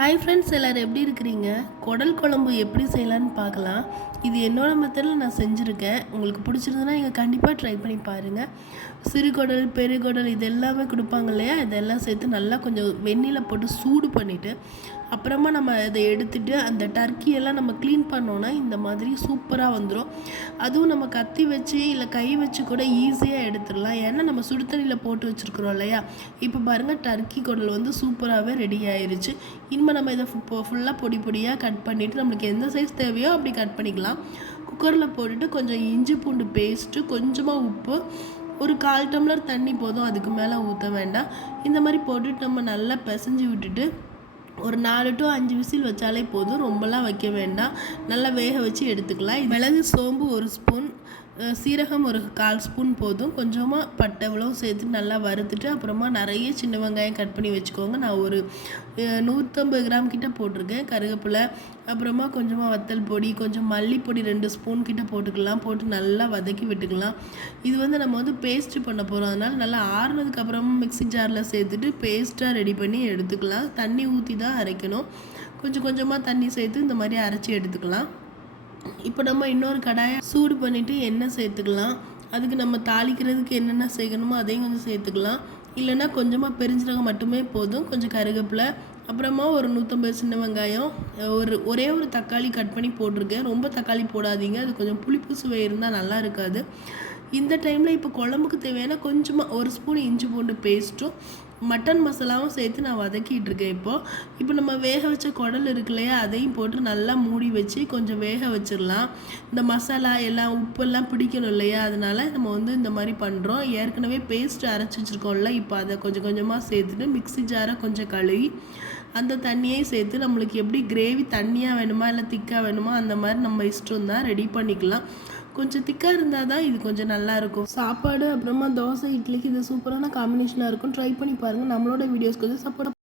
Hi friends, எல்லோரும் எப்படி இருக்கிறீங்க? குடல் குழம்பு எப்படி செய்யலான்னு பார்க்கலாம். இது என்னோட மெத்தடில் நான் செஞ்சுருக்கேன். உங்களுக்கு பிடிச்சிருந்ததுன்னா நீங்கள் கண்டிப்பாக ட்ரை பண்ணி பாருங்கள். சிறுகுடல், பெருகுடல் இது எல்லாமே கொடுப்பாங்க இல்லையா, இதெல்லாம் சேர்த்து நல்லா கொஞ்சம் வெந்நீரில் போட்டு சூடு பண்ணிவிட்டு அப்புறமா நம்ம இதை எடுத்துகிட்டு அந்த டர்க்கியெல்லாம் நம்ம க்ளீன் பண்ணோன்னா இந்த மாதிரி சூப்பராக வந்துடும். அதுவும் நம்ம கத்தி வச்சு இல்லை கை வச்சு கூட ஈஸியாக எடுத்துடலாம். ஏன்னா நம்ம சுடு தண்ணியில் போட்டு வச்சுருக்குறோம் இல்லையா. இப்போ பாருங்கள், டர்க்கி குடல் வந்து சூப்பராகவே ரெடி ஆயிடுச்சு. இனிமேல் நம்ம இதை ஃபுல்லாக பொடி பொடியாக கட் பண்ணிவிட்டு நம்மளுக்கு எந்த சைஸ் தேவையோ அப்படி கட் பண்ணிக்கலாம். குக்கரில் போட்டுட்டு கொஞ்சம் இஞ்சி பூண்டு பேஸ்ட்டு, கொஞ்சமாக உப்பு, ஒரு 1/4 டம்ளர் தண்ணி போதும், அதுக்கு மேலே ஊற்ற வேண்டாம். இந்த மாதிரி போட்டுட்டு நம்ம நல்லா பிசைஞ்சு விட்டுட்டு ஒரு 4 to 5 விசில் வச்சாலே போதும். ரொம்பலாம் வைக்க வேண்டாம். நல்லா வேக வச்சு எடுத்துக்கலாம். மிளகு, சோம்பு 1 ஸ்பூன், சீரகம் ஒரு 1/4 ஸ்பூன் போதும். கொஞ்சமாக பட்டை இவ்வளவு சேர்த்து நல்லா வறுத்துட்டு அப்புறமா நிறைய சின்ன வெங்காயம் கட் பண்ணி வச்சுக்கோங்க. நான் ஒரு 150 கிராம் கிட்ட போட்டிருக்கேன். கருவேப்பிலை, அப்புறமா கொஞ்சமாக வத்தல் பொடி, கொஞ்சம் மல்லிப்பொடி 2 ஸ்பூன் கிட்ட போட்டுக்கலாம். போட்டு நல்லா வதக்கி விட்டுக்கலாம். இது வந்து நம்ம வந்து பேஸ்ட்டு பண்ண போகிறோம். அதனால் நல்லா ஆறுனதுக்கப்புறமா மிக்ஸி ஜாரில் சேர்த்துட்டு பேஸ்ட்டாக ரெடி பண்ணி எடுத்துக்கலாம். தண்ணி ஊற்றி தான் அரைக்கணும். கொஞ்சம் கொஞ்சமாக தண்ணி சேர்த்து இந்த மாதிரி அரைச்சி எடுத்துக்கலாம். இப்போ நம்ம இன்னொரு கடாயை சூடு பண்ணிவிட்டு எண்ணெய் சேர்த்துக்கலாம். அதுக்கு நம்ம தாளிக்கிறதுக்கு என்னென்ன சேர்க்கணுமோ அதையும் கொஞ்சம் சேர்த்துக்கலாம். இல்லைன்னா கொஞ்சமாக பெருஞ்சீரகம் மட்டுமே போதும். கொஞ்சம் கருவேப்பிலை, அப்புறமா ஒரு 150 சின்ன வெங்காயம், ஒரே ஒரு தக்காளி கட் பண்ணி போட்டிருக்கேன். ரொம்ப தக்காளி போடாதீங்க, அது கொஞ்சம் புளிப்பு சுவை இருந்தால் நல்லா இருக்காது. இந்த டைமில் இப்போ குழம்புக்கு தேவையான கொஞ்சமாக 1 ஸ்பூன் இஞ்சி பூண்டு பேஸ்ட்டும் மட்டன் மசாலாவும் சேர்த்து நான் வதக்கிட்டு இருக்கேன். இப்போ நம்ம வேக வச்ச குடல் இருக்கு இல்லையா, அதையும் போட்டு நல்லா மூடி வச்சு கொஞ்சம் வேக வச்சிடலாம். இந்த மசாலா எல்லாம் உப்பெல்லாம் பிடிக்கணும் இல்லையா, அதனால நம்ம வந்து இந்த மாதிரி பண்ணுறோம். ஏற்கனவே பேஸ்ட் அரைச்சி வச்சுருக்கோம்ல, இப்போ அதை கொஞ்சம் கொஞ்சமாக சேர்த்துட்டு மிக்ஸி ஜாரை கொஞ்சம் கழுவி அந்த தண்ணியை சேர்த்து நம்மளுக்கு எப்படி கிரேவி தண்ணியாக வேணுமா இல்லை திக்காக வேணுமா அந்த மாதிரி நம்ம இஷ்டம் தான் ரெடி பண்ணிக்கலாம். கொஞ்சம் திக்காக இருந்தால் தான் இது கொஞ்சம் நல்லாயிருக்கும். சாப்பாடு அப்புறமா தோசை, இட்லிக்கு இது சூப்பரான காம்பினேஷனாக இருக்கும். ட்ரை பண்ணி பாருங்கள். நம்மளோட வீடியோஸ்க்கு வந்து சப்போர்ட்